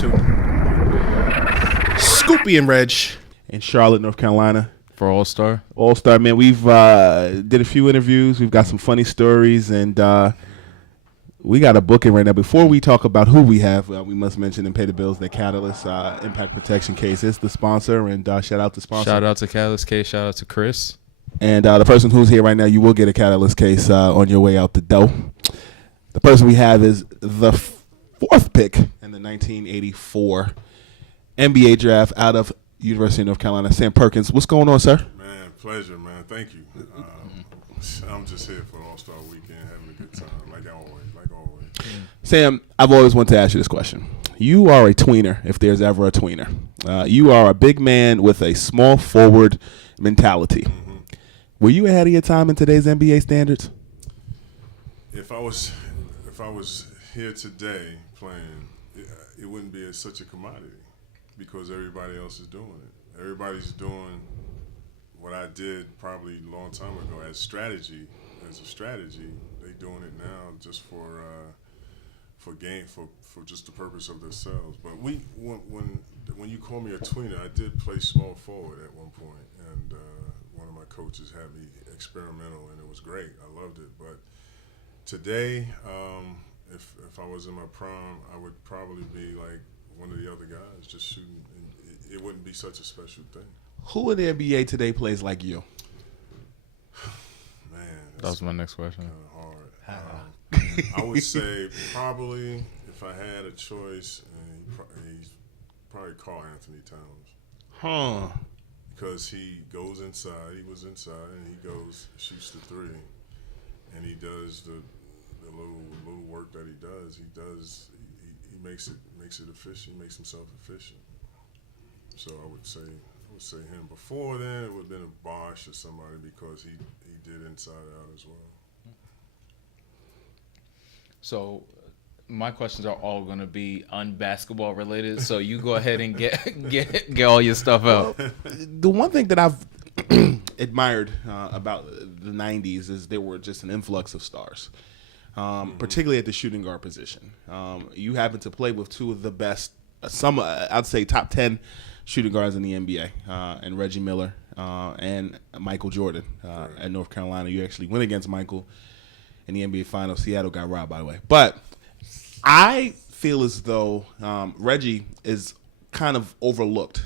2. Scoopy and Reg. In Charlotte, North Carolina. For All-Star? All-Star, man. We've did a few interviews. We've got some funny stories, and we got a booking right now. Before we talk about who we have, we must mention and pay the bills that Catalyst Impact Protection Case is the sponsor, and shout out to sponsor. Shout out to Catalyst Case. Shout out to Chris. And the person who's here right now, you will get a Catalyst Case on your way out the door. The person we have is the fourth pick in the 1984 NBA draft out of University of North Carolina, Sam Perkins. What's going on, sir? Man, pleasure, man. Thank you. I'm just here for All-Star Weekend, having a good time, like always. Sam, I've always wanted to ask you this question. You are a tweener, if there's ever a tweener. You are a big man with a small forward mentality. Mm-hmm. Were you ahead of your time in today's NBA standards? If I was here today playing, it wouldn't be such a commodity because everybody else is doing it. Everybody's doing what I did probably a long time ago as a strategy. They're doing it now just for just the purpose of themselves. But when you call me a tweener, I did play small forward at one point, and one of my coaches had me experimental, and it was great. I loved it. But today, if I was in my prime, I would probably be like one of the other guys, just shooting. And it wouldn't be such a special thing. Who in the NBA today plays like you? Man, that was my next question. Kind of hard. I would say probably if I had a choice, he's probably Karl Anthony Towns. Huh. Because he goes inside. He was inside, and he shoots the three, and he does the little work that he does. He makes it efficient. He makes himself efficient. So I would say him. Before then, it would have been a Bosh or somebody because he did inside out as well. So my questions are all going to be unbasketball related. So you go ahead and get all your stuff out. The one thing that I've admired about the 90s is there were just an influx of stars, particularly at the shooting guard position. You happen to play with two of the best, I'd say top 10 shooting guards in the NBA, and Reggie Miller and Michael Jordan at North Carolina. You actually went against Michael in the NBA Finals. Seattle got robbed, by the way. But I feel as though Reggie is kind of overlooked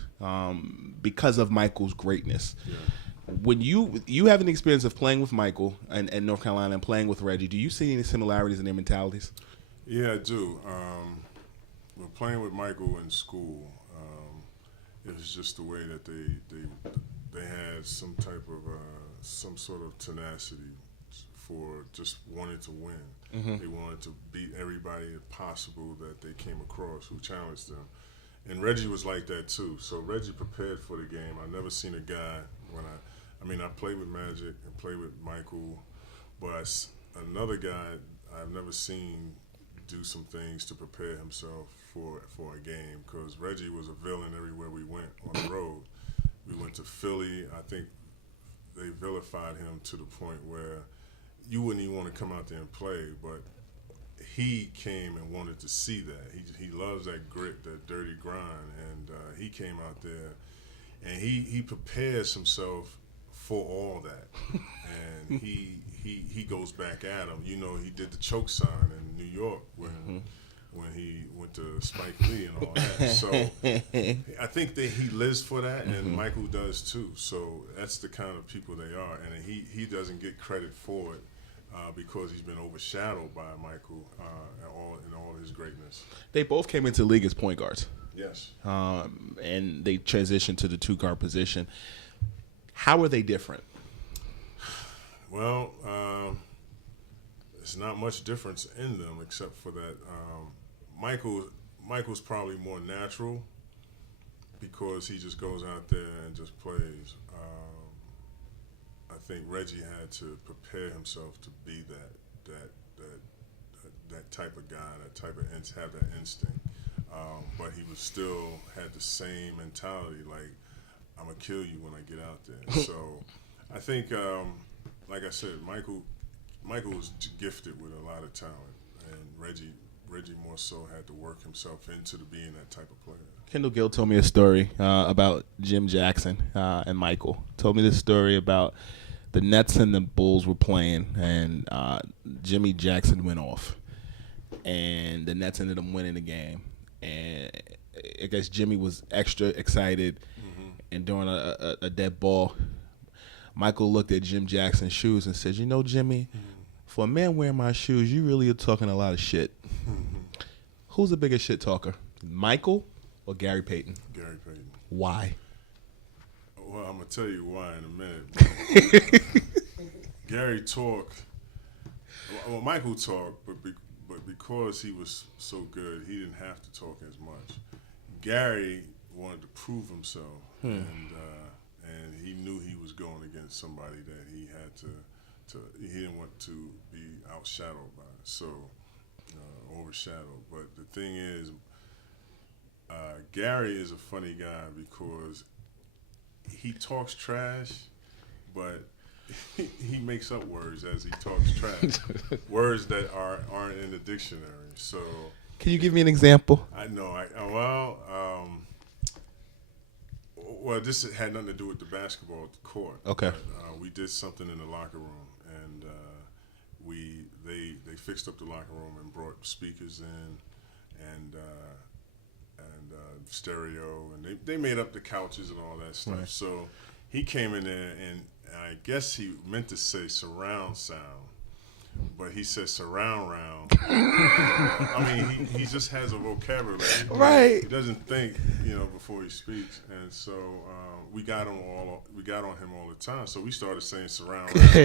because of Michael's greatness. Yeah. When you have an experience of playing with Michael and North Carolina and playing with Reggie, do you see any similarities in their mentalities? Yeah, I do. When playing with Michael in school, it was just the way that they had some type of some sort of tenacity for just wanting to win. Mm-hmm. They wanted to beat everybody possible that they came across who challenged them. And Reggie was like that too. So Reggie prepared for the game. I've never seen a guy I played with Magic and played with Michael, but another guy I've never seen do some things to prepare himself for a game, because Reggie was a villain everywhere we went on the road. We went to Philly. I think they vilified him to the point where you wouldn't even want to come out there and play, but he came and wanted to see that. He loves that grit, that dirty grind, and he came out there and he prepares himself for all that. And he goes back at him. You know, he did the choke sign in New York when he went to Spike Lee and all that. So I think that he lives for that, and Michael does too. So that's the kind of people they are, and he doesn't get credit for it. Because he's been overshadowed by Michael in all his greatness. They both came into the league as point guards. Yes. And they transitioned to the two-guard position. How are they different? Well, there's not much difference in them except for that Michael's probably more natural because he just goes out there and just plays. I think Reggie had to prepare himself to be that type of guy, have that instinct. But he was still had the same mentality, like, I'm gonna kill you when I get out there. So I think, like I said, Michael was gifted with a lot of talent, and Reggie Reggie more so had to work himself into being that type of player. Kendall Gill told me a story about Jim Jackson and Michael. Told me this story about the Nets and the Bulls were playing, and Jimmy Jackson went off, and the Nets ended up winning the game. And I guess Jimmy was extra excited, and during a dead ball, Michael looked at Jim Jackson's shoes and said, "You know, Jimmy, for a man wearing my shoes, you really are talking a lot of shit." Who's the biggest shit talker, Michael or Gary Payton? Gary Payton. Why? Well, I'm gonna tell you why in a minute. Gary talked. Well, Michael talked, but because he was so good, he didn't have to talk as much. Gary wanted to prove himself, and he knew he was going against somebody that he had to. He didn't want to be outshadowed by it, so overshadowed. But the thing is, Gary is a funny guy because he talks trash, but he makes up words as he talks trash, words that aren't in the dictionary. So, can you give me an example? I know. Well, this had nothing to do with the basketball court. Okay. But, we did something in the locker room, and they fixed up the locker room and brought speakers in, and stereo, and they made up the couches and all that stuff. Right. So he came in there, and I guess he meant to say surround sound, but he said surround round. I mean, he just has a vocabulary. Right. He doesn't think, before he speaks, and so we got on him all the time. So we started saying surround round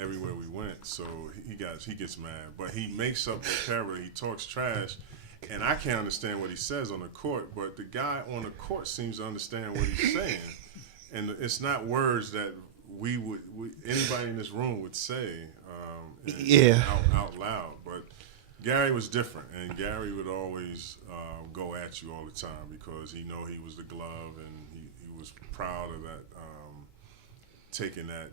everywhere we went. So he gets mad, but he makes up vocabulary. He talks trash. And I can't understand what he says on the court, but the guy on the court seems to understand what he's saying. And it's not words that anybody in this room would say out loud. But Gary was different, and Gary would always go at you all the time because he was the glove, and he was proud of that, taking that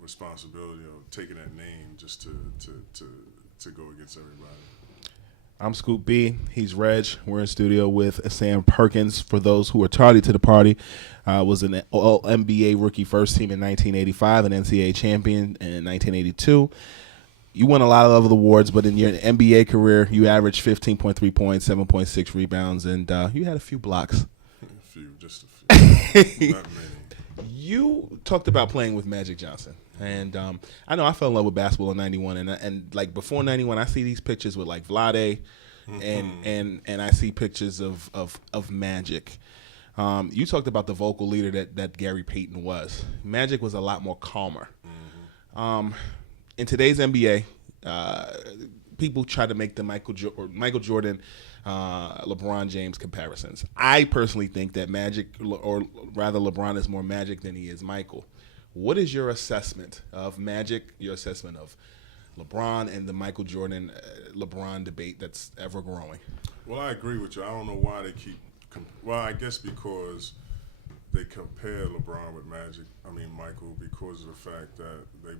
responsibility or taking that name just to go against everybody. I'm Scoop B. He's Reg. We're in studio with Sam Perkins. For those who are tardy to the party, was an All-NBA rookie first team in 1985, an NCAA champion in 1982. You won a lot of other awards, but in your NBA career, you averaged 15.3 points, 7.6 rebounds, and you had a few blocks. Just a few. Not many. You talked about playing with Magic Johnson. And I know I fell in love with basketball in '91, and like before '91, I see these pictures with like Vlade, and I see pictures of Magic. You talked about the vocal leader that Gary Payton was. Magic was a lot more calmer. In today's NBA, people try to make the Michael Jordan, LeBron James comparisons. I personally think that Magic, or rather LeBron, is more Magic than he is Michael. What is your assessment of Magic, your assessment of LeBron, and the Michael Jordan LeBron debate that's ever growing? Well, I agree with you. I don't know why they keep I guess because they compare LeBron with Michael, because of the fact that they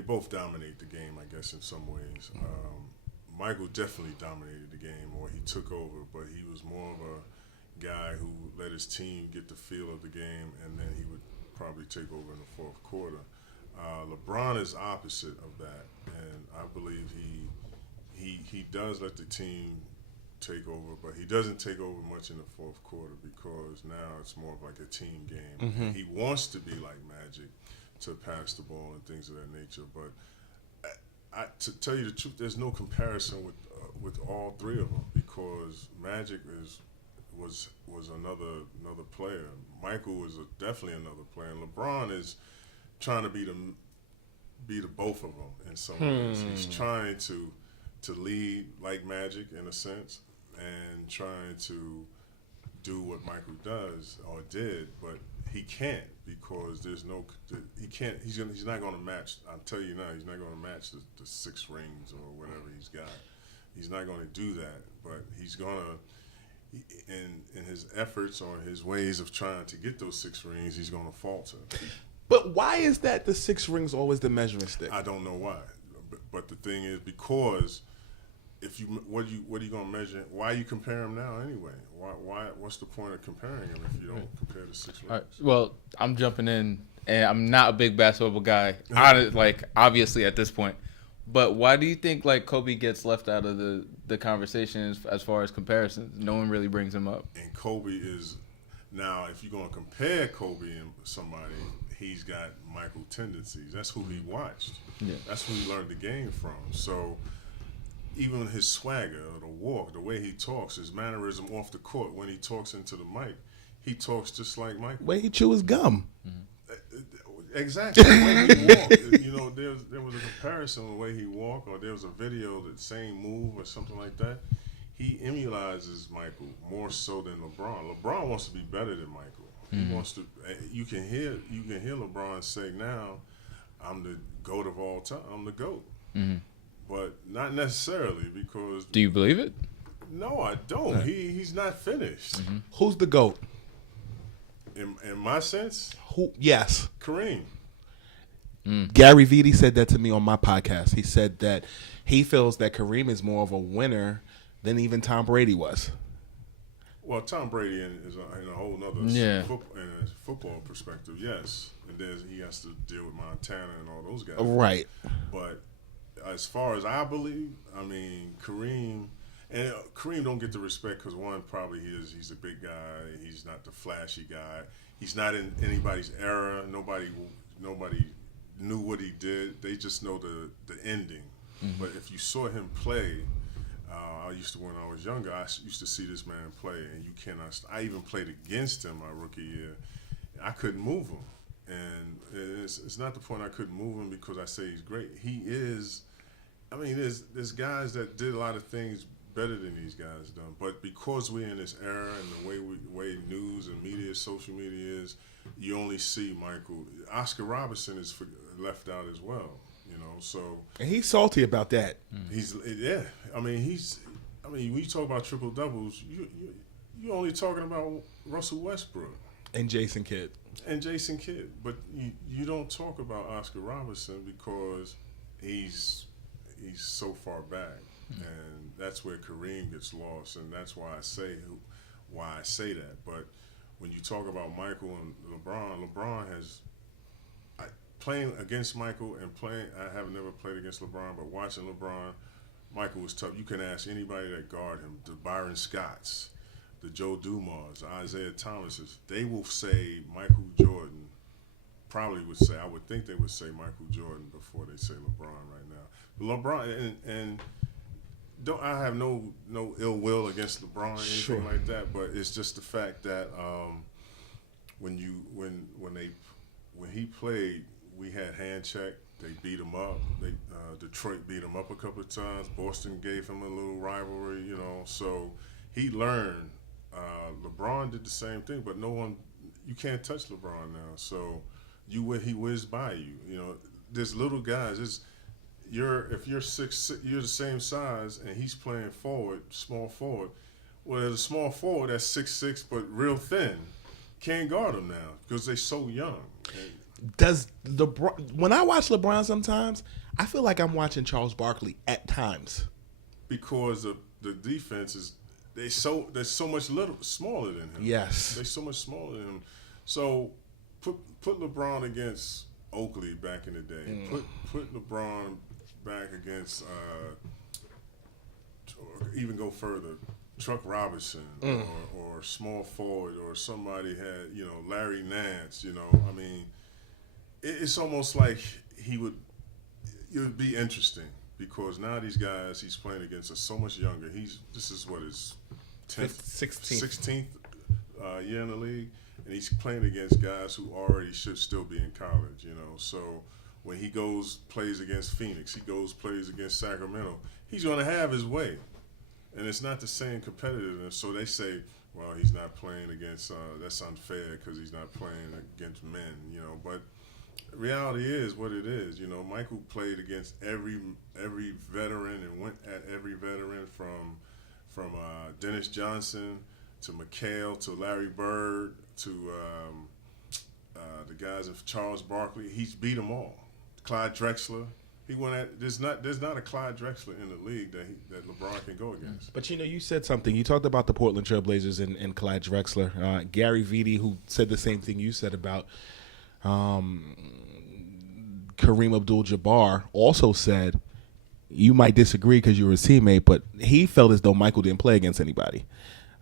both dominate the game, I guess, in some ways. Michael definitely dominated the game, or he took over, but he was more of a guy who let his team get the feel of the game, and then he would probably take over in the fourth quarter. LeBron is opposite of that, and I believe he does let the team take over, but he doesn't take over much in the fourth quarter because now it's more of like a team game. Mm-hmm. He wants to be like Magic, to pass the ball and things of that nature, but to tell you the truth, there's no comparison with all three of them, because Magic was another player. Michael was definitely another player. And LeBron is trying to be the both of them in some ways. He's trying to lead like Magic in a sense, and trying to do what Michael does or did, but he can't, because he can't. He's not going to match. I'll tell you now, he's not going to match the 6 rings or whatever he's got. He's not going to do that, but he's going to. In his efforts or his ways of trying to get those 6 rings, he's going to falter. But why is that the 6 rings always the measuring stick? I don't know why. But the thing is, because if you what are you gonna measure? Why you compare him now anyway? Why what's the point of comparing him if you don't compare the 6 rings? All right. Well, I'm jumping in, and I'm not a big basketball guy. Obviously at this point, but why do you think like Kobe gets left out of the conversation as far as comparisons? No one really brings him up. And Kobe is now, if you're gonna compare Kobe and somebody, he's got Michael tendencies. That's who he watched. Yeah. That's who he learned the game from. So even his swagger, the walk, the way he talks, his mannerism off the court, when he talks into the mic, he talks just like Michael. Way he chew his gum. Exactly. The way he walked. You know, there was a comparison the way he walked, or there was a video that same move or something like that. He emulizes Michael more so than LeBron. LeBron wants to be better than Michael. He wants to. You can hear LeBron say now, "I'm the GOAT of all time. I'm the GOAT." Mm-hmm. But not necessarily, because. Do you believe it? No, I don't. Right. He's not finished. Mm-hmm. Who's the GOAT? In my sense, Who? Yes. Kareem. Gary Vee said that to me on my podcast. He said that he feels that Kareem is more of a winner than even Tom Brady was. Well, Tom Brady is in a whole nother football perspective, yes. And then he has to deal with Montana and all those guys. Right. But as far as I believe, I mean, Kareem don't get the respect because, one, probably he's a big guy. He's not the flashy guy. He's not in anybody's era. Nobody knew what he did. They just know the ending. Mm-hmm. But if you saw him play, I used to, when I was younger, I used to see this man play, and you cannot. I even played against him my rookie year. I couldn't move him, and it's not the point I couldn't move him because I say he's great. He is. I mean, there's guys that did a lot of things better than these guys done, but because we're in this era and the way news and media, social media is, you only see Michael. Oscar Robertson is left out as well. You know, so and he's salty about that. He's I mean, when you talk about triple doubles, you only talking about Russell Westbrook And Jason Kidd. But you don't talk about Oscar Robertson because he's so far back, and that's where Kareem gets lost, and that's why I say that. But when you talk about Michael and LeBron has. Playing against Michael I have never played against LeBron, but watching LeBron, Michael was tough. You can ask anybody that guard him, the Byron Scotts, the Joe Dumars, the Isaiah Thomases. They will say Michael Jordan. Probably would say, I would think they would say Michael Jordan before they say LeBron right now. But LeBron and don't I have no ill will against LeBron or anything like that, but it's just the fact that when he played. We had hand check. They beat him up. Detroit beat him up a couple of times. Boston gave him a little rivalry, you know. So he learned. LeBron did the same thing, but you can't touch LeBron now. So he whizzed by you. You know, there's little guys. If you're 6'6", you're the same size, and he's playing forward, small forward. Well, there's a small forward that's 6'6", but real thin. Can't guard him now because they're so young. Does LeBron? When I watch LeBron, sometimes I feel like I'm watching Charles Barkley at times because the defense is they're so much smaller than him. Yes, they're so much smaller than him. So put LeBron against Oakley back in the day. Put LeBron back against even go further. Chuck Robinson or small forward or somebody had Larry Nance. I mean. It's almost like it would be interesting because now these guys he's playing against are so much younger. This is what his 16th year in the league, and he's playing against guys who already should still be in college. So when he plays against Phoenix, plays against Sacramento, he's going to have his way, and it's not the same competitiveness. So they say, well, he's not playing against. That's unfair because he's not playing against men. But reality is what it is. Michael played against every veteran and went at every veteran from Dennis Johnson to McHale to Larry Bird to the guys of Charles Barkley. He's beat them all. Clyde Drexler. He won at there's not a Clyde Drexler in the league that LeBron can go against. But you said something. You talked about the Portland Trailblazers and Clyde Drexler. Gary Vitti, who said the same thing you said about Kareem Abdul-Jabbar, also said, you might disagree because you were his teammate, but he felt as though Michael didn't play against anybody.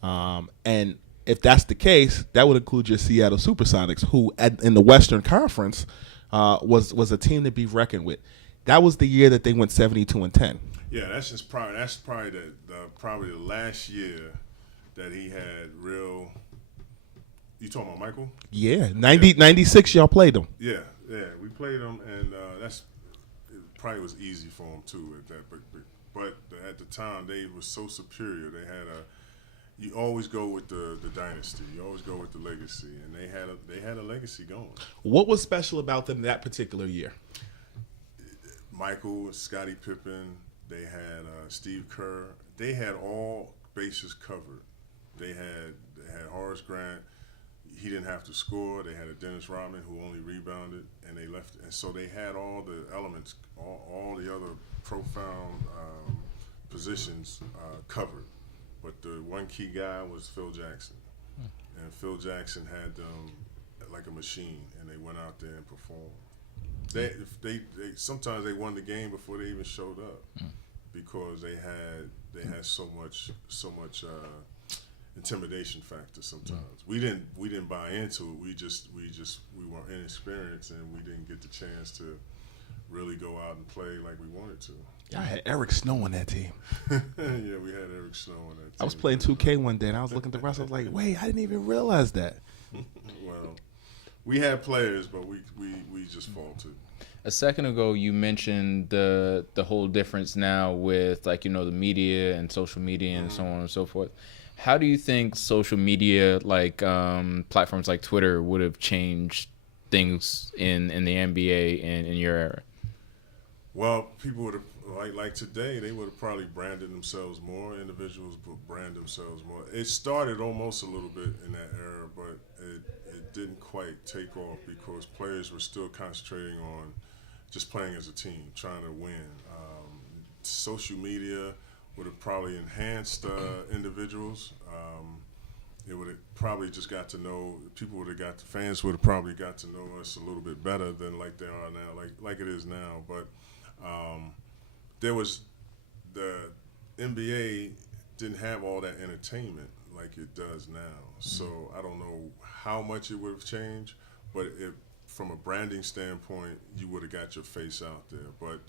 And if that's the case, that would include your Seattle Supersonics, who in the Western Conference was a team to be reckoned with. That was the year that they went 72-10. Yeah, that's probably the last year that he had real. You talking about Michael? Yeah, 96 y'all played them. Yeah, we played them, and it probably was easy for them too at that. But at the time they were so superior. They had you always go with the dynasty. You always go with the legacy, and they had a legacy going. What was special about them that particular year? Michael, Scottie Pippen, they had Steve Kerr. They had all bases covered. They had Horace Grant. He didn't have to score. They had a Dennis Rodman who only rebounded, and they left. And so they had all the elements, all the other profound positions covered. But the one key guy was Phil Jackson, and Phil Jackson had them like a machine, and they went out there and performed. They sometimes they won the game before they even showed up because they had so much intimidation factor. Sometimes we didn't buy into it. We were inexperienced, and we didn't get the chance to really go out and play like we wanted to. Y'all had Eric Snow on that team. Yeah, we had Eric Snow on that team. I was playing 2K one day, and I was looking at the rest. I was like, wait, I didn't even realize that. Well, we had players, but we just faltered. A second ago, you mentioned the whole difference now with the media and social media and so on and so forth. How do you think social media, platforms like Twitter, would have changed things in the NBA and in your era? Well, people would have like today. They would have probably branded themselves more. Individuals would brand themselves more. It started almost a little bit in that era, but it didn't quite take off because players were still concentrating on just playing as a team, trying to win. Social media would have probably enhanced individuals. It would have probably just got to know people. Fans would have probably got to know us a little bit better than like they are now, like it is now. But there was the NBA didn't have all that entertainment like it does now. So I don't know how much it would have changed, but from a branding standpoint, you would have got your face out there. But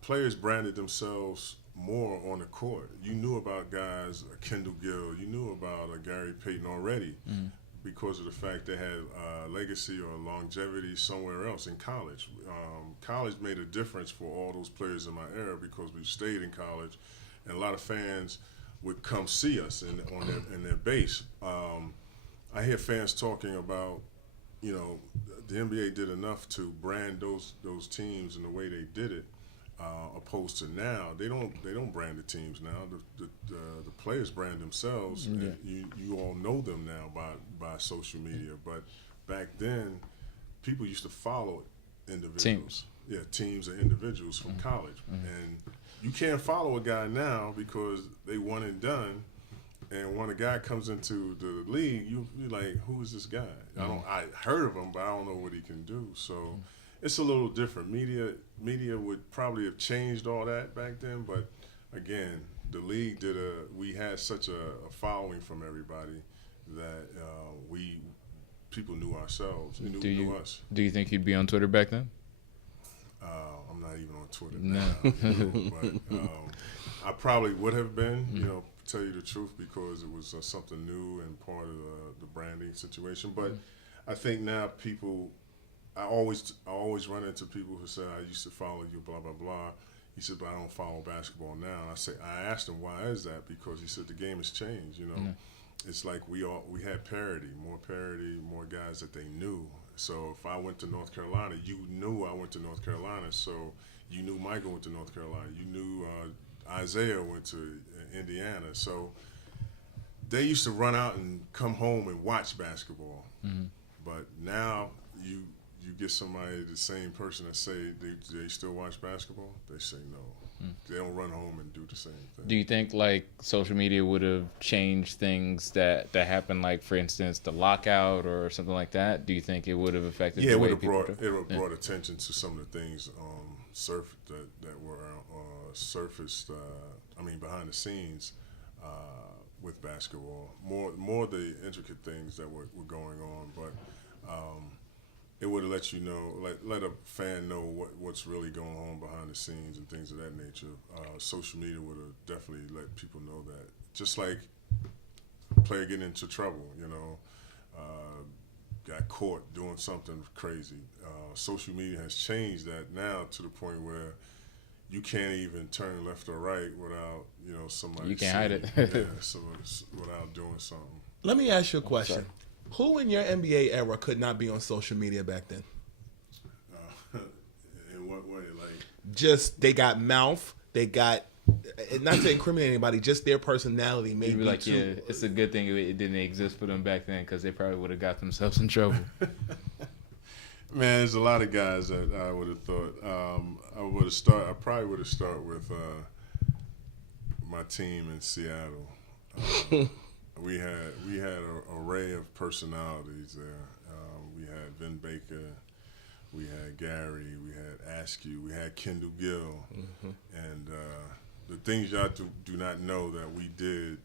players branded themselves more on the court. You knew about guys, Kendall Gill, you knew about Gary Payton already because of the fact they had legacy or longevity somewhere else in college. College made a difference for all those players in my era because we stayed in college, and a lot of fans would come see us in their base. I hear fans talking about, the NBA did enough to brand those teams in the way they did it. Opposed to now, they don't brand the teams now. The players brand themselves. Yeah. And you all know them now by social media. But back then, people used to follow individuals. Teams. Yeah, teams and individuals from college. And you can't follow a guy now because they one and done. And when a guy comes into the league, you're like, who is this guy? I heard of him, but I don't know what he can do. So. It's a little different. Media would probably have changed all that back then, but again, the league we had such a following from everybody that people knew ourselves, knew us. Do you think you'd be on Twitter back then? I'm not even on Twitter now. But I probably would have been, to tell you the truth, because it was something new and part of the branding situation. But I think now people. I always run into people who say, I used to follow you, blah, blah, blah. He said, but I don't follow basketball now. And I asked him, why is that? Because he said, the game has changed, It's like we had parity, more guys that they knew. So if I went to North Carolina, you knew I went to North Carolina. So you knew Michael went to North Carolina. You knew Isaiah went to Indiana. So they used to run out and come home and watch basketball. But now you you get somebody, the same person that say they still watch basketball, they say no. They don't run home and do the same thing. Do you think like social media would have changed things that happened, like for instance the lockout or something like that? Do you think it would have affected? Yeah, the it way would have people brought attention to some of the things that were surfaced. Behind the scenes with basketball. More the intricate things that were going on, but it would have let you know, let a fan know what's really going on behind the scenes and things of that nature. Social media would have definitely let people know that. Just like a player getting into trouble, got caught doing something crazy. Social media has changed that now to the point where you can't even turn left or right without, somebody. You can't hide it. So without doing something. Let me ask you a question. Who in your NBA era could not be on social media back then? In what way? Just they got mouth. They got, not to incriminate anybody, just their personality. Maybe You'd be like, yeah, it's a good thing it didn't exist for them back then because they probably would have got themselves in trouble. Man, there's a lot of guys that I would have thought. I probably would have started with my team in Seattle. We had an array of personalities there. We had Vin Baker, we had Gary, we had Askew, we had Kendall Gill, and the things y'all do not know that we did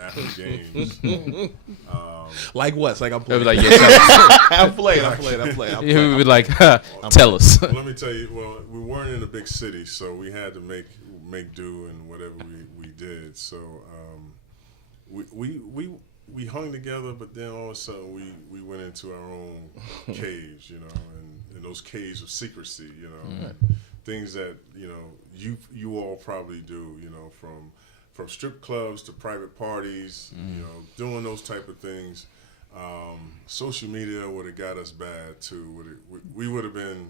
after games. like what? It's like I'm playing. Like, yeah, I'm playing. he would be like, tell us. Well, let me tell you. Well, we weren't in a big city, so we had to make do and whatever we did. So we hung together, but then all of a sudden we went into our own caves, and those caves of secrecy, things that you all probably do, from strip clubs to private parties, doing those type of things. Social media would have got us bad too. We would have been.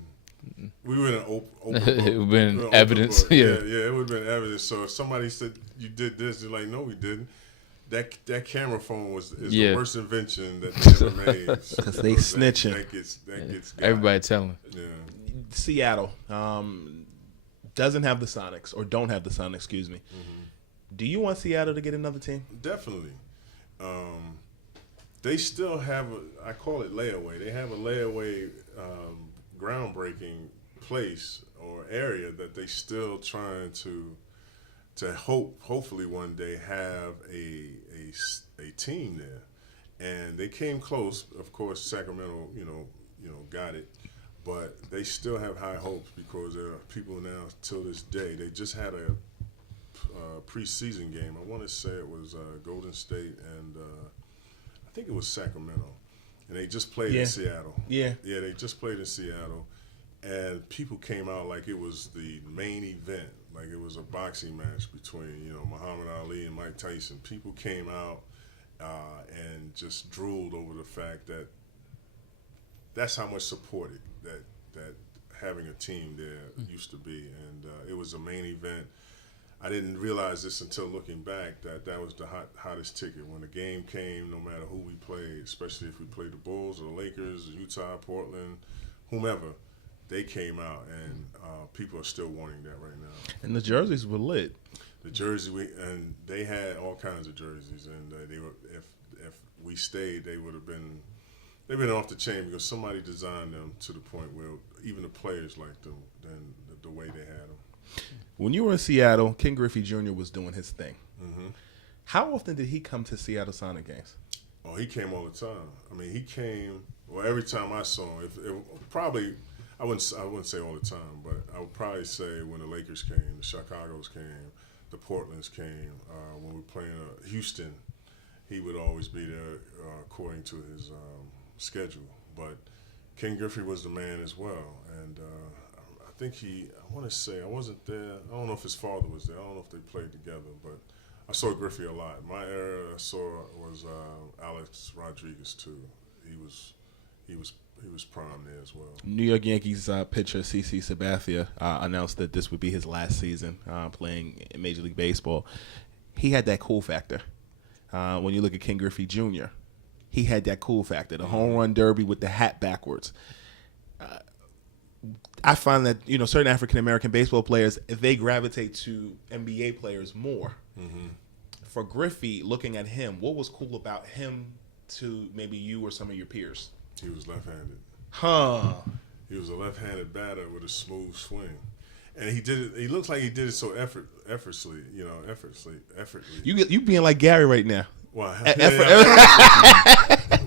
We would have open. It would have been evidence. Yeah, it would have been evidence. So if somebody said you did this, they're like, no, we didn't. That camera phone is the worst invention that they ever made. Because they snitching. That gets got. Everybody telling. Yeah. Seattle doesn't have the Sonics, or don't have the Sonics, excuse me. Do you want Seattle to get another team? Definitely. They still have I call it layaway. They have a layaway groundbreaking place or area that they still trying to hopefully one day have a team there, and they came close. Of course, Sacramento, got it, but they still have high hopes because there are people now till this day. They just had a preseason game. I want to say it was Golden State and I think it was Sacramento, and they just played in Seattle. Yeah, they just played in Seattle, and people came out like it was the main event. Like it was a boxing match between, Muhammad Ali and Mike Tyson. People came out and just drooled over the fact that that's how much supported that having a team there used to be. And it was a main event. I didn't realize this until looking back that was the hottest ticket. When the game came, no matter who we played, especially if we played the Bulls or the Lakers, Utah, Portland, whomever, they came out, and people are still wanting that right now. And the jerseys were lit. The jersey, and they had all kinds of jerseys, and they were. If we stayed, they'd been off the chain because somebody designed them to the point where even the players liked them than the way they had them. When you were in Seattle, Ken Griffey Jr. was doing his thing. How often did he come to Seattle Sonic games? Oh, he came all the time. I mean, he came. Well, every time I saw him, probably. I wouldn't say all the time, but I would probably say when the Lakers came, the Chicagos came, the Portlands came. When we were playing Houston, he would always be there according to his schedule. But Ken Griffey was the man as well, and I think I want to say I wasn't there. I don't know if his father was there. I don't know if they played together, but I saw Griffey a lot. My era I saw was Alex Rodriguez too. He was prime there as well. New York Yankees pitcher CC Sabathia announced that this would be his last season playing in Major League Baseball. He had that cool factor. When you look at Ken Griffey Jr., he had that cool factor. The home run derby with the hat backwards. I find that certain African American baseball players, they gravitate to NBA players more. Mm-hmm. For Griffey, looking at him, what was cool about him to maybe you or some of your peers? He was left-handed. Huh. He was a left-handed batter with a smooth swing, and he did it. He looks like he did it so effortlessly. You being like Gary right now. Well,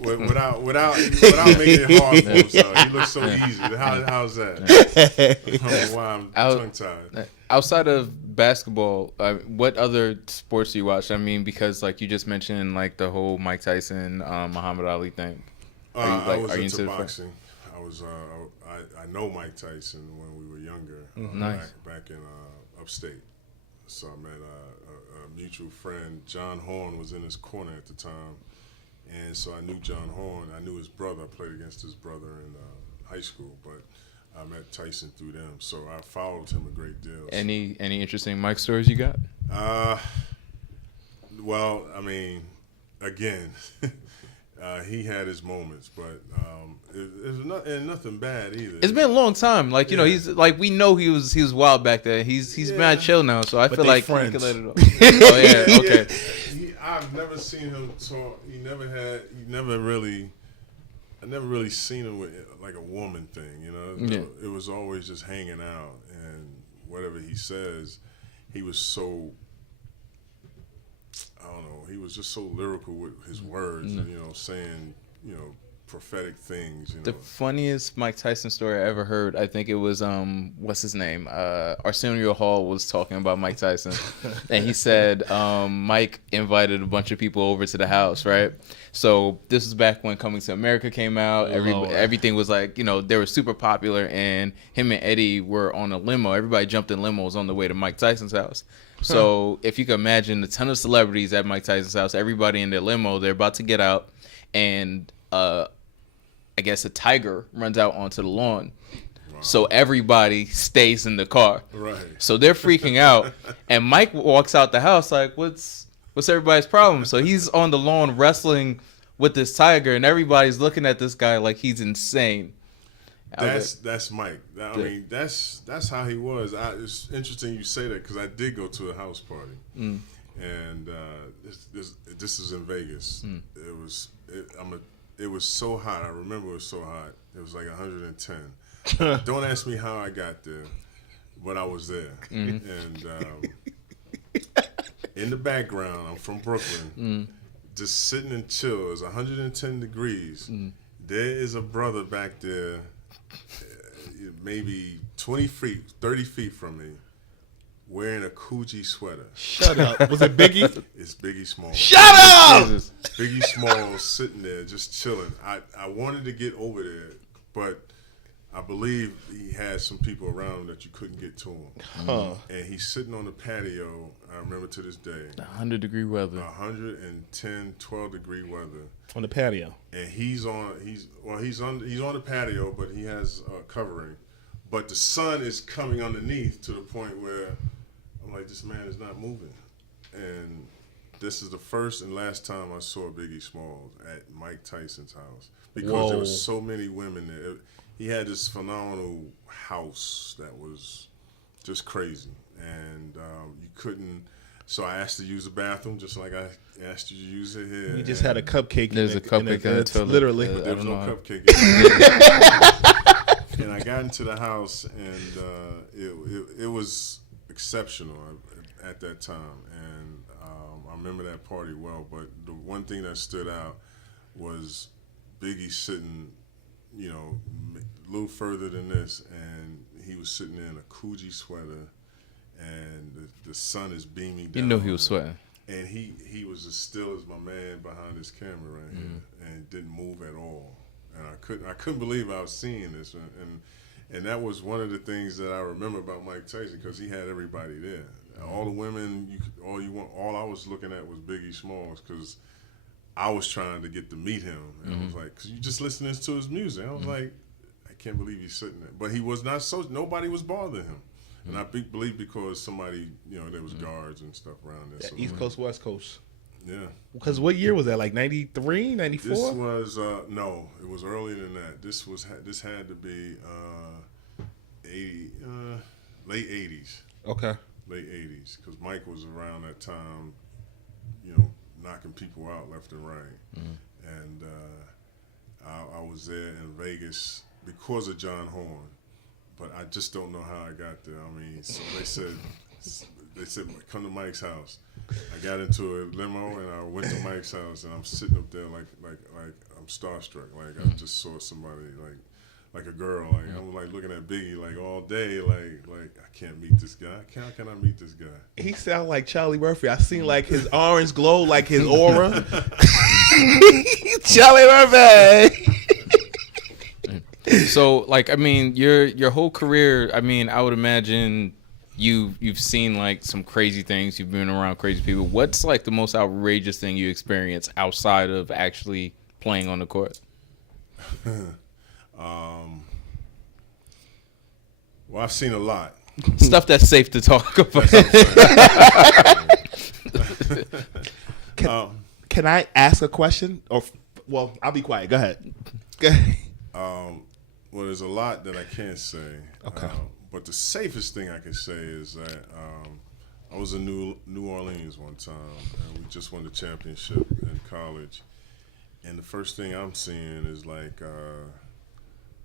without making it hard for himself. He looks so easy. How's that? I don't know why I'm tongue-tied. Outside of basketball, what other sports do you watch? I mean, because like you just mentioned, like the whole Mike Tyson, Muhammad Ali thing. I was into boxing. I know Mike Tyson when we were younger. Nice. Back in upstate. So I met a mutual friend. John Horn was in his corner at the time, and so I knew John Horn. I knew his brother. I played against his brother in high school, but I met Tyson through them. So I followed him a great deal. Any interesting Mike stories you got? Well, I mean, again, he had his moments, but it's nothing bad either. It's been a long time. Like he's like we know he was wild back then. He's mad chill now, so I feel like friends. he can let it off. Oh yeah, okay. I've never seen him talk. I never really seen him with like a woman thing. It was always just hanging out, and whatever he says, he was so. I don't know. He was just so lyrical with his words, saying, prophetic things. The funniest Mike Tyson story I ever heard, I think it was what's his name? Arsenio Hall was talking about Mike Tyson, and he said Mike invited a bunch of people over to the house, right? So this was back when Coming to America came out. Everything was like, they were super popular, and him and Eddie were on a limo. Everybody jumped in limos on the way to Mike Tyson's house. So if you can imagine a ton of celebrities at Mike Tyson's house, everybody in their limo, they're about to get out, and I guess a tiger runs out onto the lawn. Wow. So everybody stays in the car. Right. So they're freaking out, and Mike walks out the house like, what's everybody's problem? So he's on the lawn wrestling with this tiger, and everybody's looking at this guy like he's insane. That's Mike. I mean, that's how he was. It's interesting you say that because I did go to a house party, and this is in Vegas. It was so hot. I remember it was so hot. It was like 110. Don't ask me how I got there, but I was there. And in the background, I'm from Brooklyn, just sitting and chill. It's 110 degrees. There is a brother back there, maybe 20 feet, 30 feet from me, wearing a Coogee sweater. Shut up. Was it Biggie? It's Biggie Smalls. Shut up! Biggie Smalls sitting there just chilling. I wanted to get over there, but I believe he had some people around him that you couldn't get to him. Huh. And he's sitting on the patio, I remember to this day. 100-degree weather. 110, 12-degree weather. On the patio. And he's on the patio, but he has a covering. But the sun is coming underneath to the point where I'm like, this man is not moving. And this is the first and last time I saw Biggie Smalls at Mike Tyson's house because there were so many women there. He had this phenomenal house that was just crazy, and you couldn't. So I asked to use the bathroom just like I asked you to use it here. We just had a cupcake. There's a cupcake in the toilet. Literally. But there was no cupcake. And I got into the house, and it was exceptional at that time, and I remember that party well. But the one thing that stood out was Biggie sitting, a little further than this, and he was sitting there in a Coogee sweater, and the sun is beaming down. You know he was sweating. And he was as still as my man behind his camera right here, and didn't move at all. And I couldn't believe I was seeing this, and that was one of the things that I remember about Mike Tyson because he had everybody there. All the women, all I was looking at was Biggie Smalls because I was trying to get to meet him, and I was like, because you just listening to his music, I was like, I can't believe he's sitting there, but he was not nobody was bothering him, and I believe because somebody, there was guards and stuff around there. East Coast, West Coast. Yeah. Because what year was that? Like 93, 94? This was no, it was earlier than that. This had to be 80, late 80s. Okay. Late 80s, because Mike was around that time, knocking people out left and right. And I was there in Vegas because of John Horn, but I just don't know how I got there. I mean, so they said come to Mike's house. I got into a limo and I went to Mike's house, and I'm sitting up there like I'm starstruck, like I just saw somebody like a girl, like I'm like looking at Biggie like all day, like I can't meet this guy. How can I meet this guy? He sound like Charlie Murphy. I seen like his orange glow, like his aura. Charlie Murphy. So, like, I mean, your whole career, I mean, I would imagine you've seen like some crazy things. You've been around crazy people. What's like the most outrageous thing you experienced outside of actually playing on the court? Well, I've seen a lot. Stuff that's safe to talk about. Can I ask a question? Or, well, I'll be quiet. Go ahead. Go ahead. Well, there's a lot that I can't say. Okay. But the safest thing I can say is that I was in New Orleans one time, and we just won the championship in college. And the first thing I'm seeing is like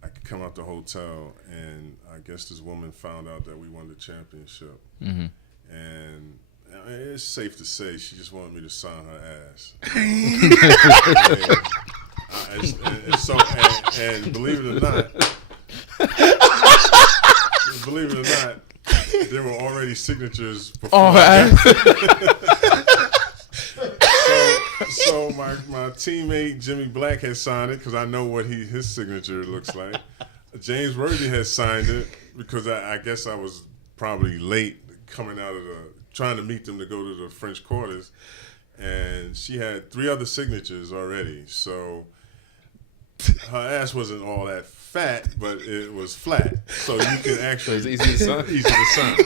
I could come out the hotel, and I guess this woman found out that we won the championship. And it's safe to say she just wanted me to sign her ass. And believe it or not, there were already signatures before. So my teammate Jimmy Black had signed it because I know what his signature looks like. James Worthy had signed it because I guess I was probably late coming out of trying to meet them to go to the French Quarters, and she had 3 other signatures already. So her ass wasn't all that fat, but it was flat, so you could actually So it's easy to sign? Easy to sign.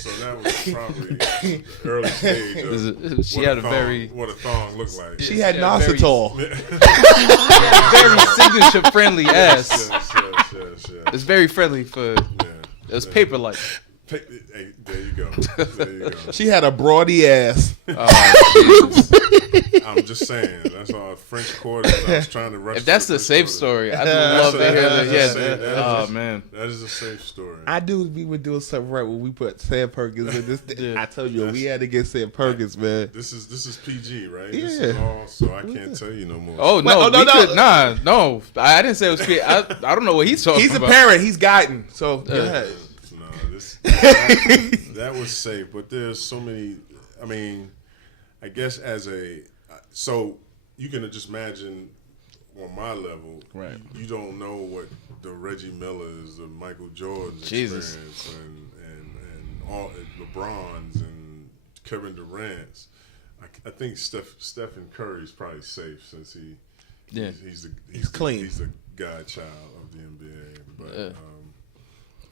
So that was probably the early stage of She had a very what a thong looked like. She had Yeah, very- Nositol. very signature friendly ass. Yes. It's very friendly for. Yeah. It's paper like. Hey, there you go. She had a broady ass. I'm just saying. That's all French Quarter. I was trying to rush. If that's to the French safe Quarter. story, I'd love to hear that. Yeah. That Man. That is a safe story. I knew we were doing something right when we put Sam Perkins in this. Yeah. I told you we had to get Sam Perkins, man. This is PG, right? Yeah. This is all, so I can't tell you no more. Oh no, Wait, no, we no. could, nah, no. I didn't say it was. I don't know what he's talking He's a about. parent. He's guiding. So go ahead. No, that was safe, but there's so many. I mean, I guess so you can just imagine on my level, Right. You don't know what the Reggie Millers, the Michael Jordan's Jesus. experience, and all LeBrons and Kevin Durant's. I think Stephen Curry's probably safe since he's clean. He's the godchild of the NBA, but.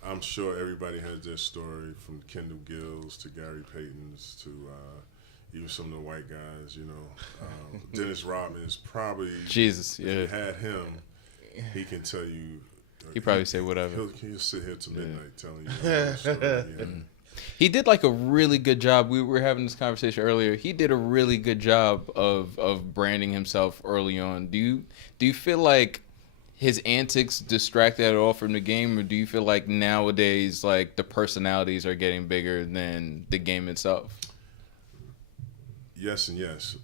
I'm sure everybody has their story, from Kendall Gills to Gary Payton's to even some of the white guys. Dennis Rodman is probably Jesus, If yeah. you had him, he can tell you. He probably say whatever. He'll sit here till midnight telling you the story. Yeah. He did like a really good job. We were having this conversation earlier. He did a really good job of branding himself early on. Do you feel like his antics distracted at all from the game, or do you feel like nowadays like the personalities are getting bigger than the game itself? Yes and yes.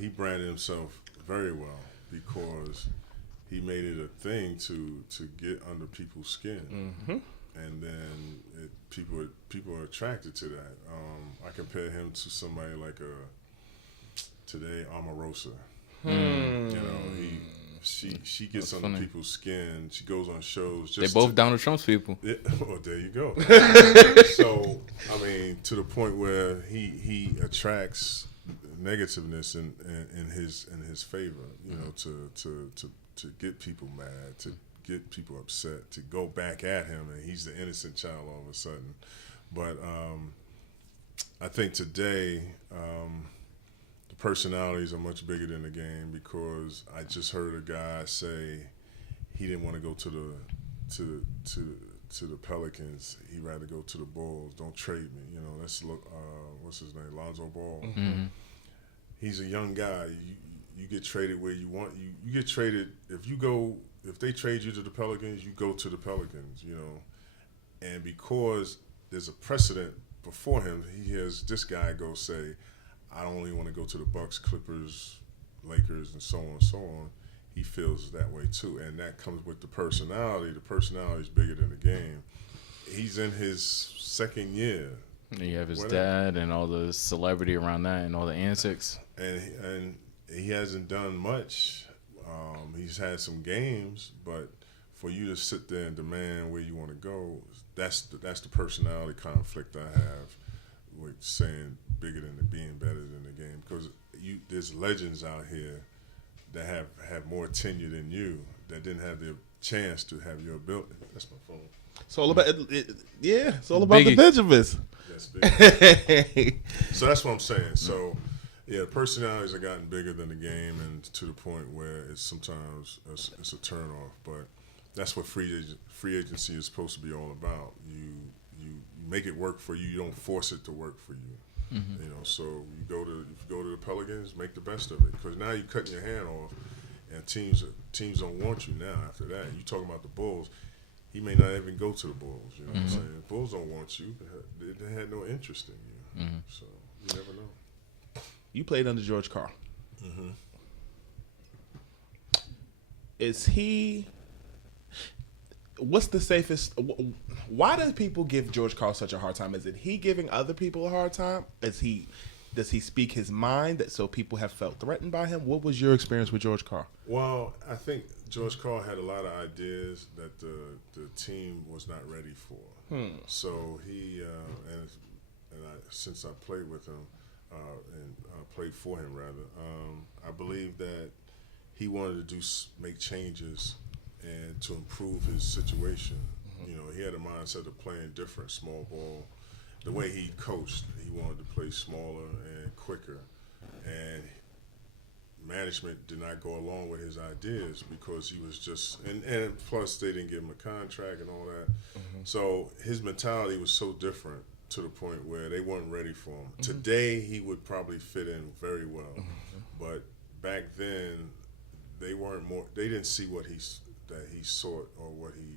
He branded himself very well because he made it a thing to get under people's skin, and then people are attracted to that. I compare him to somebody like today Omarosa. She gets under people's skin. She goes on shows. They both Donald Trump's people. Oh, there you go. So, I mean, to the point where he attracts negativeness in his favor. To get people mad, to get people upset, to go back at him, and he's the innocent child all of a sudden. But I think today the personalities are much bigger than the game, because I just heard a guy say he didn't want to go to the Pelicans. He'd rather go to the Bulls. Don't trade me. You know, that's what's his name, Lonzo Ball. Mm-hmm. He's a young guy. You get traded where you want. You get traded if they trade you to the Pelicans, you go to the Pelicans. You know, and because there's a precedent before him, he has this guy go say, I only want to go to the Bucks, Clippers, Lakers, and so on and so on. He feels that way too, and that comes with the personality. The personality is bigger than the game. He's in his second year. And you have his Whatever. dad and all the celebrity around that and all the antics. And he hasn't done much. He's had some games, but for you to sit there and demand where you want to go, that's the personality conflict I have with saying bigger than being better than the game. Because there's legends out here that have more tenure than you, that didn't have the chance to have your ability. That's my phone. It's all about it's all about Biggie. the Benjamins. That's big. So that's what I'm saying. So, yeah, personalities have gotten bigger than the game, and to the point where it's sometimes it's a turnoff. But that's what free agency is supposed to be all about. You make it work for you. You don't force it to work for you. Mm-hmm. You know, so if you go to the Pelicans, make the best of it, because now you're cutting your hand off, and teams don't want you now. After that, you talking about the Bulls. He may not even go to the Bulls. You know what I'm saying? The Bulls don't want you. They had no interest in you. Mm-hmm. So you never know. You played under George Karl. Mm-hmm. Is he? What's the safest? Why do people give George Karl such a hard time? Is it he giving other people a hard time? Does he speak his mind that so people have felt threatened by him? What was your experience with George Karl? Well, I think George Karl had a lot of ideas that the team was not ready for. So he since I played with him and played for him rather, I believe that he wanted to make changes and to improve his situation. You know, he had a mindset of playing different, small ball. The way he coached, he wanted to play smaller and quicker, and management did not go along with his ideas because he was just and plus they didn't give him a contract and all that. So his mentality was so different to the point where they weren't ready for him. Today he would probably fit in very well, but back then they didn't see what he sought or what he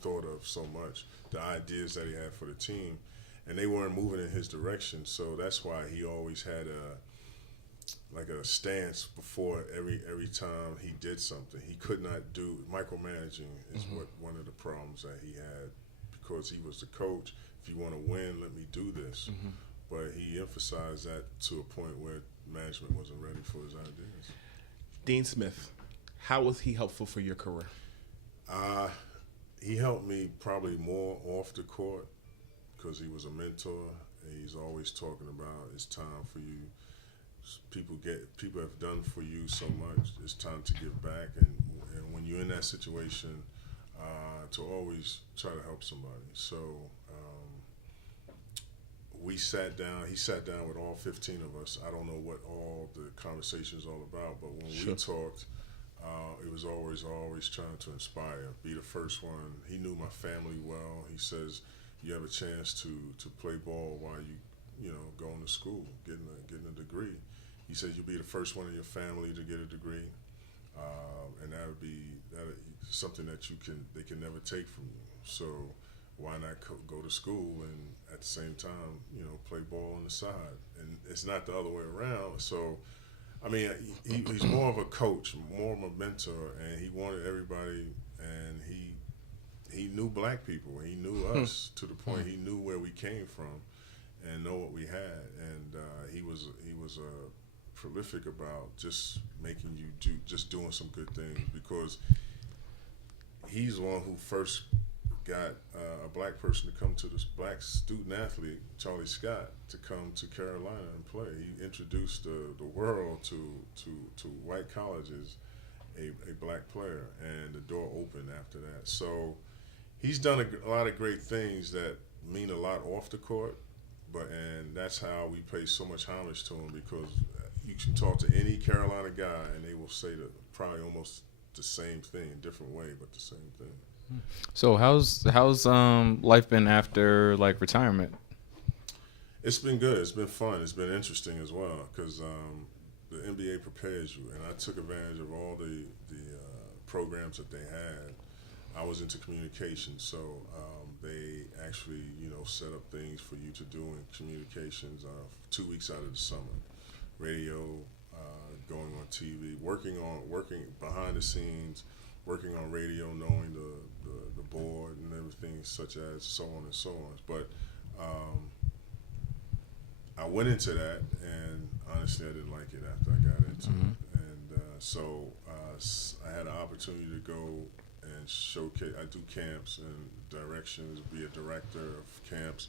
thought of so much, the ideas that he had for the team, and they weren't moving in his direction. So that's why he always had a stance before every time he did something. He could not do micromanaging is what one of the problems that he had, because he was the coach. If you want to win, let me do this. But he emphasized that to a point where management wasn't ready for his ideas. Dean Smith, how was he helpful for your career? He helped me probably more off the court because he was a mentor. And he's always talking about it's time for you. People have done for you so much. It's time to give back, and when you're in that situation, to always try to help somebody. So we sat down. He sat down with all 15 of us. I don't know what all the conversation is all about, but when we talked, it was always trying to inspire, be the first one. He knew my family well. He says you have a chance to play ball while you going to school, getting a degree. He said you'll be the first one in your family to get a degree, and that would be something that they can never take from you. So why not go to school and at the same time play ball on the side? And it's not the other way around. So I mean, he's more of a coach, more of a mentor, and he wanted everybody, and he knew black people. He knew us to the point he knew where we came from and know what we had. And he was prolific about just making you doing some good things, because he's the one who first got a black person to come to this black student athlete, Charlie Scott, to come to Carolina and play. He introduced the world to white colleges, a black player, and the door opened after that. So he's done a lot of great things that mean a lot off the court, and that's how we pay so much homage to him, because you can talk to any Carolina guy, and they will say probably almost the same thing, different way, but the same thing. So how's life been after like retirement? It's been good. It's been fun. It's been interesting as well because the NBA prepares you, and I took advantage of all the programs that they had. I was into communication, so they actually set up things for you to do in communications 2 weeks out of the summer, radio, going on TV, working behind the scenes, working on radio, knowing the board and everything, such as so on and so on. But I went into that, and honestly, I didn't like it after I got into it. And so I had an opportunity to go and showcase. I do camps and directions, be a director of camps.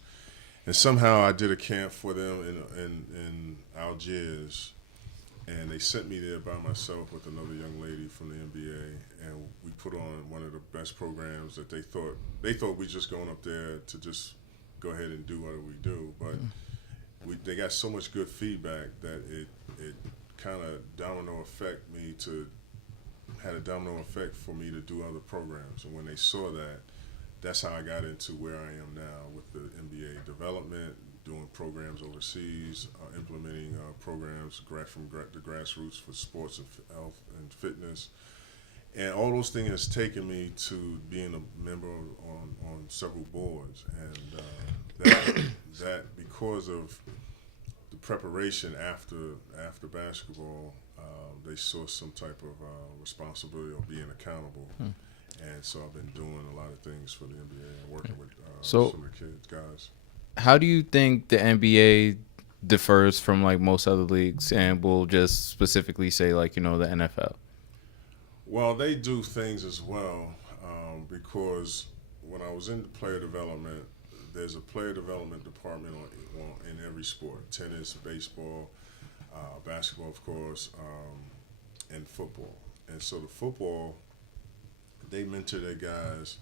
And somehow I did a camp for them in Algiers, and they sent me there by myself with another young lady from the NBA, and we put on one of the best programs that they thought we just going up there to just go ahead and do what we do, but they got so much good feedback that it kind of had a domino effect for me to do other programs. And when they saw that, that's how I got into where I am now with the NBA development, doing programs overseas, implementing programs from the grassroots for sports and health and fitness. And all those things has taken me to being a member on several boards. And that because of the preparation after basketball, they saw some type of responsibility of being accountable. And so I've been doing a lot of things for the NBA and working with some of the guys. How do you think the NBA differs from like most other leagues, and we'll just specifically say like the NFL? Well, they do things as well because when I was in player development, there's a player development department in every sport: tennis, baseball, basketball, of course, and football. And so the football, they mentor their guys,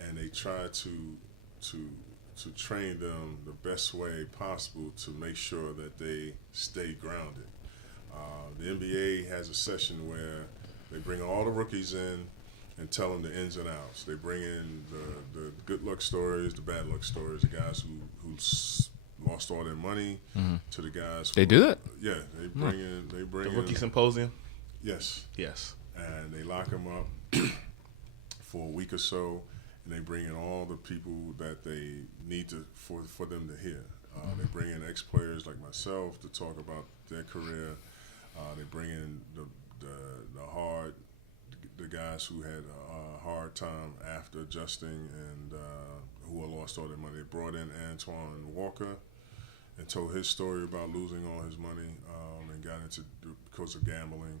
and they try to train them the best way possible to make sure that they stay grounded. The NBA has a session where they bring all the rookies in and tell them the ins and outs. They bring in the good luck stories, the bad luck stories, the guys who lost all their money, to the guys. They do that? Yeah, they bring in the rookie symposium. Yes. And they lock them up for a week or so, and they bring in all the people that they need for them to hear. They bring in ex-players like myself to talk about their career. They bring in the guys who had a hard time after adjusting and who had lost all their money. They brought in Antoine Walker and told his story about losing all his money and got into because of gambling.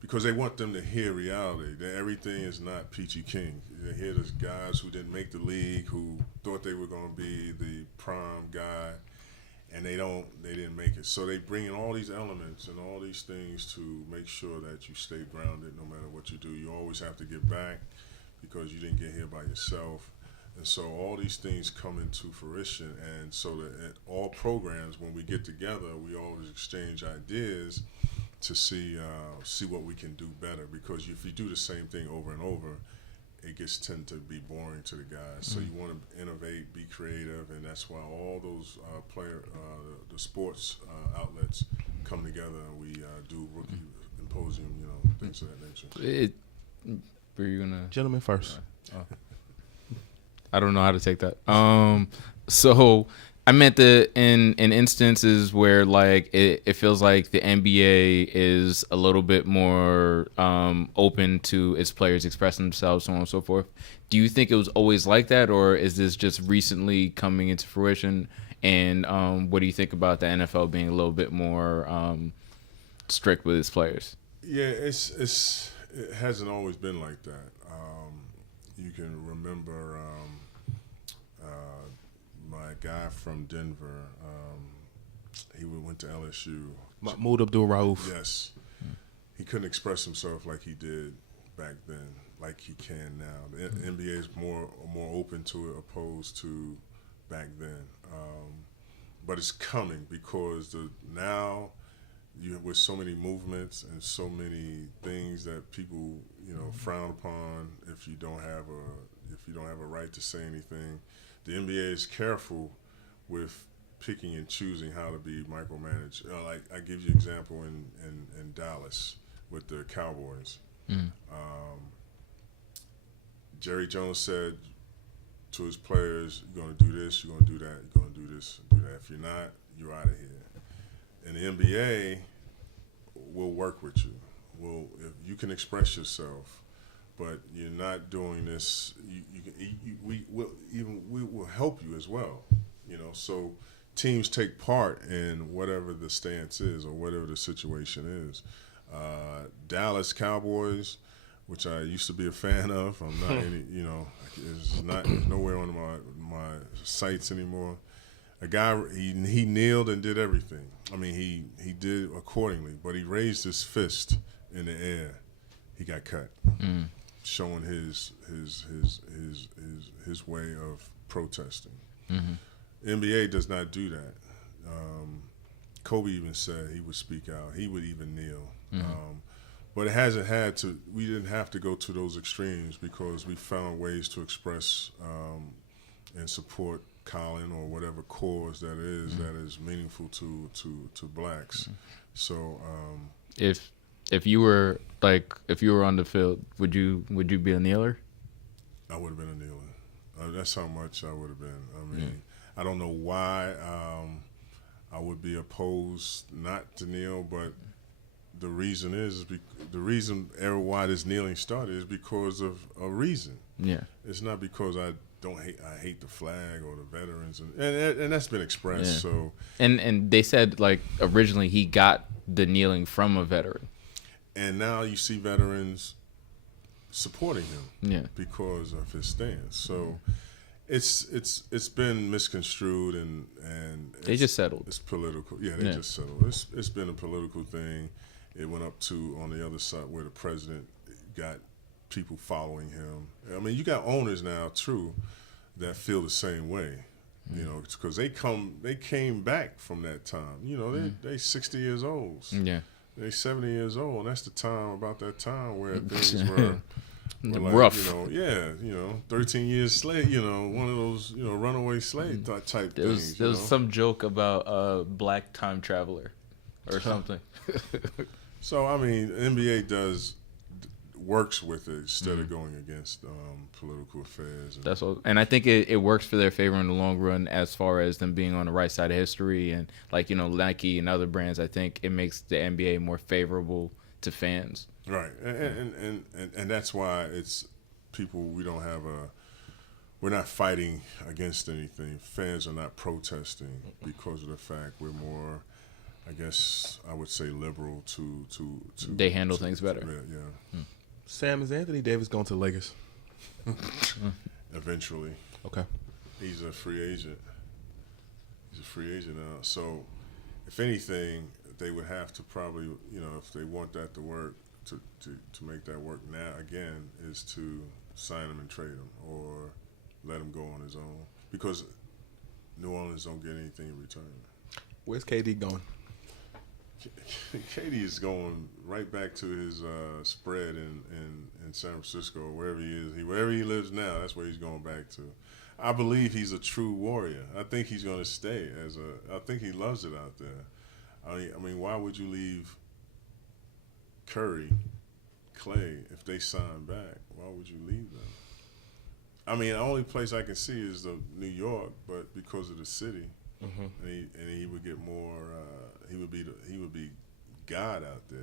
Because they want them to hear reality, that everything is not peachy king. They hear those guys who didn't make the league, who thought they were going to be the prime guy, and they didn't make it. So they bring in all these elements and all these things to make sure that you stay grounded no matter what you do. You always have to get back because you didn't get here by yourself. And so all these things come into fruition. And so that all programs, when we get together, we always exchange ideas to see what we can do better. Because if you do the same thing over and over, it tend to be boring to the guys. So you want to innovate, be creative, and that's why all those the sports outlets come together and we do rookie symposium, things of that nature. Were you gonna? Gentlemen first. I don't know how to take that. So I meant in instances where like it feels like the NBA is a little bit more open to its players expressing themselves, so on and so forth. Do you think it was always like that, or is this just recently coming into fruition? And what do you think about the NFL being a little bit more strict with its players? Yeah, it hasn't always been like that. You can remember my guy from Denver. He went to LSU. Mahmoud Abdul-Rauf. Yes, he couldn't express himself like he did back then, like he can now. The NBA is more open to it opposed to back then. But it's coming because now with so many movements and so many things that people frown upon if you don't have a right to say anything. The NBA is careful with picking and choosing how to be micromanaged. Like I give you an example in Dallas with the Cowboys. Jerry Jones said to his players, "You're going to do this, you're going to do that, you're going to do this, do that. If you're not, you're out of here." And the NBA will work with you. If you can express yourself, but you're not doing this. We will help you as well. So teams take part in whatever the stance is or whatever the situation is. Dallas Cowboys, which I used to be a fan of. I'm not it's not nowhere on my sites anymore. A guy, he kneeled and did everything. I mean, he did accordingly, but he raised his fist in the air. He got cut, showing his way of protesting. NBA does not do that. Kobe even said he would speak out. He would even kneel. But it hasn't had to. We didn't have to go to those extremes because we found ways to express and support Colin or whatever cause that is meaningful to blacks. So if you were on the field, would you be a kneeler? I would have been a kneeler. That's how much I would have been. I mean, I don't know why I would be opposed not to kneel, but the reason why this kneeling started is because of a reason. Yeah, it's not because I hate the flag or the veterans, and that's been expressed. Yeah. So and they said like originally he got the kneeling from a veteran, and now you see veterans supporting him because of his stance. So it's been misconstrued and they just settled. It's political. Yeah, they just settled. It's been a political thing. It went up to on the other side where the president got people following him. I mean, you got owners now, true, that feel the same way, because they came back from that time. They 60 years old. Yeah, they 70 years old, and that's about that time where things were like, rough. 13 years slave. One of those runaway slave type things. There was some joke about black time traveler or something. So I mean, NBA works with it instead of going against political affairs. That's all, and I think it works for their favor in the long run as far as them being on the right side of history and Nike and other brands. I think it makes the NBA more favorable to fans. Right, and that's why it's people. We're not fighting against anything. Fans are not protesting because of the fact we're more, I guess I would say, liberal to they handle things better. Yeah. Sam, is Anthony Davis going to the Lakers? Eventually. Okay. He's a free agent. He's a free agent now. So, if anything, they would have to probably, if they want that to work, to make that work now again, is to sign him and trade him or let him go on his own because New Orleans don't get anything in return. Where's KD going? KD is going right back to his spread in San Francisco, or wherever he is. Wherever he lives now, that's where he's going back to. I believe he's a true warrior. I think he's going to stay I think he loves it out there. I mean, why would you leave Curry, Clay, if they sign back? Why would you leave them? I mean, the only place I can see is New York, but because of the city, and he would get more. He would be God out there,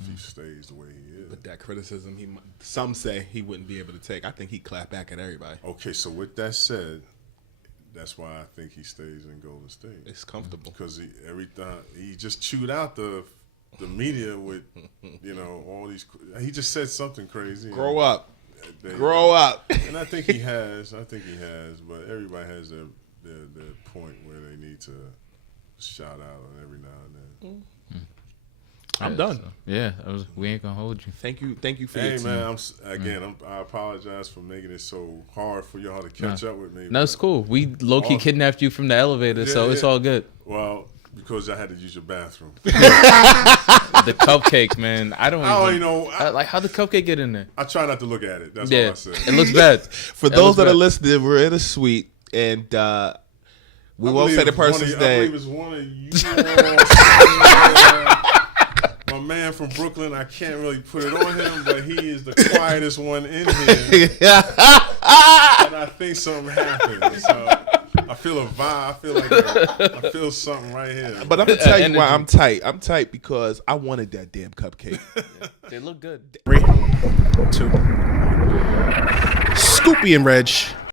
if he stays the way he is. But that criticism, some say he wouldn't be able to take. I think he'd clap back at everybody. Okay, so with that said, that's why I think he stays in Golden State. It's comfortable because every time he just chewed out the media with all these. He just said something crazy. Grow up. Up. And I think he has. But everybody has their point where they need to shout out on every now and then. I'm done. So, we ain't gonna hold you. Thank you for your team. Man, I apologize for making it so hard for y'all to catch up with me. No, it's cool. We low-key kidnapped you from the elevator, so it's all good. Well, Because I had to use your bathroom. The cupcake, man. I don't even know. like how the cupcake get in there. I try not to look at it. That's all I said. It looks bad. For those that are listening, we're in a suite, and we won't say the person's name. I believe it's one of you. My man from Brooklyn, I can't really put it on him, but he is the quietest one in here. And I think something happened. So I feel a vibe. I feel something right here. But I'm gonna tell you why I'm tight. I'm tight because I wanted that damn cupcake. They look good. 3, 2. Scoopy and Reg